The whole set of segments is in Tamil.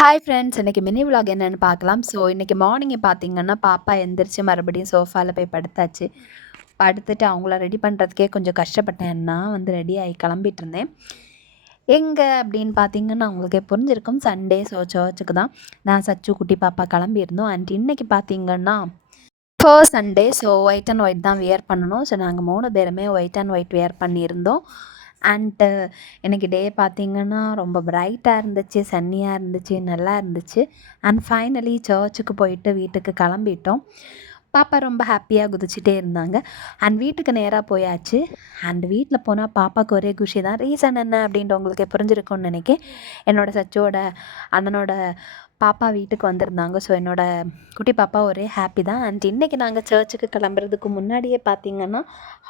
Hi friends! இன்னைக்கு மினி விலாக் என்னன்னு பார்க்கலாம். ஸோ, இன்னைக்கு மார்னிங்கே பார்த்தீங்கன்னா, பாப்பா எந்திரிச்சு மறுபடியும் சோஃபால போய் படுத்தாச்சு. படுத்துட்டு அவங்கள ரெடி பண்ணுறதுக்கே கொஞ்சம் கஷ்டப்பட்டேன். நான் வந்து ரெடி ஆகி கிளம்பிட்டுருந்தேன். எங்க அப்படின்னு பார்த்தீங்கன்னா, உங்களுக்கே புரிஞ்சிருக்கும். சண்டே ஸோ சர்ச்சுக்கு தான் நான் சச்சு, குட்டி பாப்பா கிளம்பியிருந்தோம். அண்ட் இன்னைக்கு பார்த்தீங்கன்னா, first Sunday so white and white தான் வியர் பண்ணணும். ஸோ, நாங்கள் 3 பேருமே ஒயிட் அண்ட் ஒயிட் வியர் பண்ணியிருந்தோம். அண்ட் இன்னைக்கு டே பார்த்தீங்கன்னா, ரொம்ப பிரைட்டாக இருந்துச்சு, சன்னியாக இருந்துச்சு, நல்லா இருந்துச்சு. அண்ட் ஃபைனலி சர்ச்சுக்கு போயிட்டு வீட்டுக்கு கிளம்பிட்டோம். பாப்பா ரொம்ப ஹாப்பியாக குதிச்சுட்டே இருந்தாங்க. அண்ட் வீட்டுக்கு நேராக போயாச்சு. அண்ட் வீட்டில் போனால் பாப்பாவுக்கு ஒரே குஷி தான். ரீசன் என்ன அப்படின்ட்டு உங்களுக்கு புரிஞ்சிருக்கும்னு நினைக்கிறேன். என்னோடய சச்சோட அண்ணனோட பாப்பா வீட்டுக்கு வந்திருந்தாங்க. ஸோ, என்னோடய குட்டி பாப்பா ஒரே ஹாப்பி தான். அண்ட் இன்றைக்கி நாங்கள் சர்ச்சுக்கு கிளம்புறதுக்கு முன்னாடியே பார்த்தீங்கன்னா,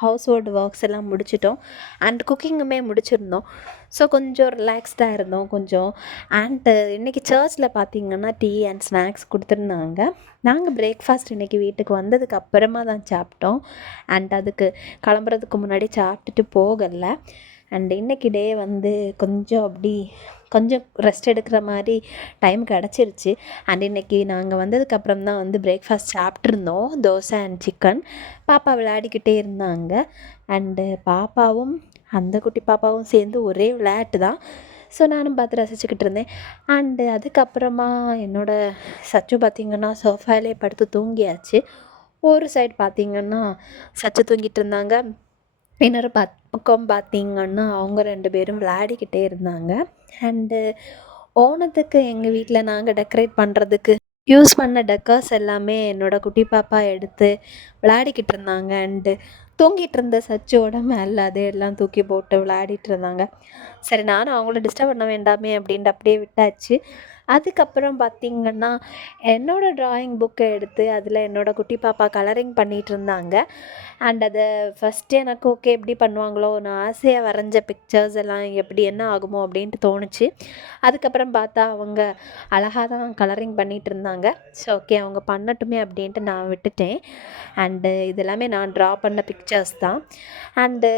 ஹவுஸ் ஹோல்டு ஒர்க்ஸ் எல்லாம் முடிச்சிட்டோம். அண்ட் குக்கிங்குமே முடிச்சிருந்தோம். ஸோ, கொஞ்சம் ரிலாக்ஸ்டாக இருந்தோம் கொஞ்சம். அண்டு இன்றைக்கி சர்ச்சில் பார்த்தீங்கன்னா, டீ அண்ட் ஸ்நாக்ஸ் கொடுத்துருந்தாங்க. நாங்கள் பிரேக்ஃபாஸ்ட் இன்றைக்கி வீட்டுக்கு வந்ததுக்கு அப்புறமா தான் சாப்பிட்டோம். அண்ட் அதுக்கு கிளம்புறதுக்கு முன்னாடி சாப்பிட்டுட்டு போகலை. அண்ட் இன்றைக்கி டே வந்து கொஞ்சம் ரெஸ்ட் எடுக்கிற மாதிரி டைம் கிடச்சிருச்சு. அண்ட் இன்றைக்கி நாங்கள் வந்ததுக்கப்புறம் தான் வந்து பிரேக்ஃபாஸ்ட் சாப்பிட்ருந்தோம். Dosa and chicken. பாப்பா விளையாடிக்கிட்டே இருந்தாங்க. அண்டு பாப்பாவும் அந்த குட்டி பாப்பாவும் சேர்ந்து ஒரே விளையாட்டு தான். ஸோ, நானும் பார்த்து ரசிச்சுக்கிட்டு இருந்தேன். அண்டு அதுக்கப்புறமா என்னோடய சச்சு பார்த்திங்கன்னா சோஃபாலே படுத்து தூங்கியாச்சு. ஒரு சைடு பார்த்திங்கன்னா சச்சு தூங்கிட்டு இருந்தாங்க. இன்னொரு பக்கம் பார்த்திங்கன்னா அவங்க 2 பேரும் விளையாடிக்கிட்டே இருந்தாங்க. அண்டு ஓணத்துக்கு எங்கள் வீட்டில் நாங்கள் டெக்கரேட் பண்ணுறதுக்கு யூஸ் பண்ண டெக்கர்ஸ் எல்லாமே என்னோடய குட்டி பாப்பா எடுத்து விளையாடிக்கிட்டு இருந்தாங்க. அண்டு தூங்கிட்டு இருந்த சச்சோட மேலே அதையெல்லாம் தூக்கி போட்டு விளையாடிட்டு இருந்தாங்க. சரி, நானும் அவங்கள டிஸ்டர்ப் பண்ண வேண்டாமே அப்படின்ட்டு அப்படியே விட்டாச்சு. அதுக்கப்புறம் பார்த்திங்கன்னா, என்னோடய ட்ராயிங் புக்கை எடுத்து அதில் என்னோடய குட்டி பாப்பா கலரிங் பண்ணிகிட்டு இருந்தாங்க. அண்ட் அதை ஃபஸ்ட்டு எனக்கு ஓகே எப்படி பண்ணுவாங்களோ, நான் ஆசையாக வரைஞ்ச பிக்சர்ஸ் எல்லாம் எப்படி என்ன ஆகுமோ அப்படின்ட்டு தோணுச்சு. அதுக்கப்புறம் பார்த்தா அவங்க அழகாக தான் கலரிங் பண்ணிகிட்டு இருந்தாங்க. ஸோ, ஓகே அவங்க பண்ணட்டுமே அப்படின்ட்டு நான் விட்டுட்டேன். அண்டு இது எல்லாமே நான் ட்ரா பண்ண பிக்சர்ஸ் தான். அண்டு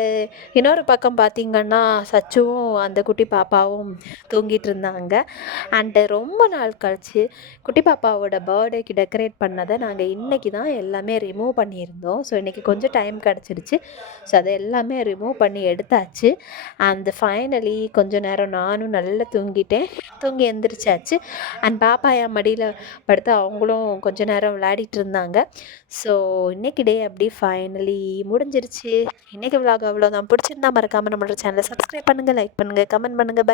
இன்னொரு பக்கம் பார்த்திங்கன்னா, சச்சுவும் அந்த குட்டி பாப்பாவும் தூங்கிட்டு இருந்தாங்க. அண்டு ரொம்ப நாள் கழிச்சு குட்டி பாப்பாவோட பர்த்டேக்கு டெக்கரேட் பண்ணதை நாங்கள் இன்றைக்கி தான் எல்லாமே ரிமூவ் பண்ணியிருந்தோம். ஸோ, இன்றைக்கி கொஞ்சம் டைம் கிடச்சிருச்சு. ஸோ, அதை எல்லாமே ரிமூவ் பண்ணி எடுத்தாச்சு. அண்ட் ஃபைனலி கொஞ்சம் நேரம் நானும் நல்லா தூங்கி எந்திரிச்சாச்சு. அண்ட் பாப்பா என் மடியில் படுத்து அவங்களும் கொஞ்ச நேரம் விளையாடிட்டு இருந்தாங்க. ஸோ, இன்றைக்கி டே அப்படி ஃபைனலி முடிஞ்சிருச்சு. இன்றைக்கி விலாக் அவ்வளோதான். பிடிச்சிருந்தா மறக்காமல் நம்மளோட சேனலை சப்ஸ்கிரைப் பண்ணுங்கள், லைக் பண்ணுங்கள், கமெண்ட் பண்ணுங்கள். பை.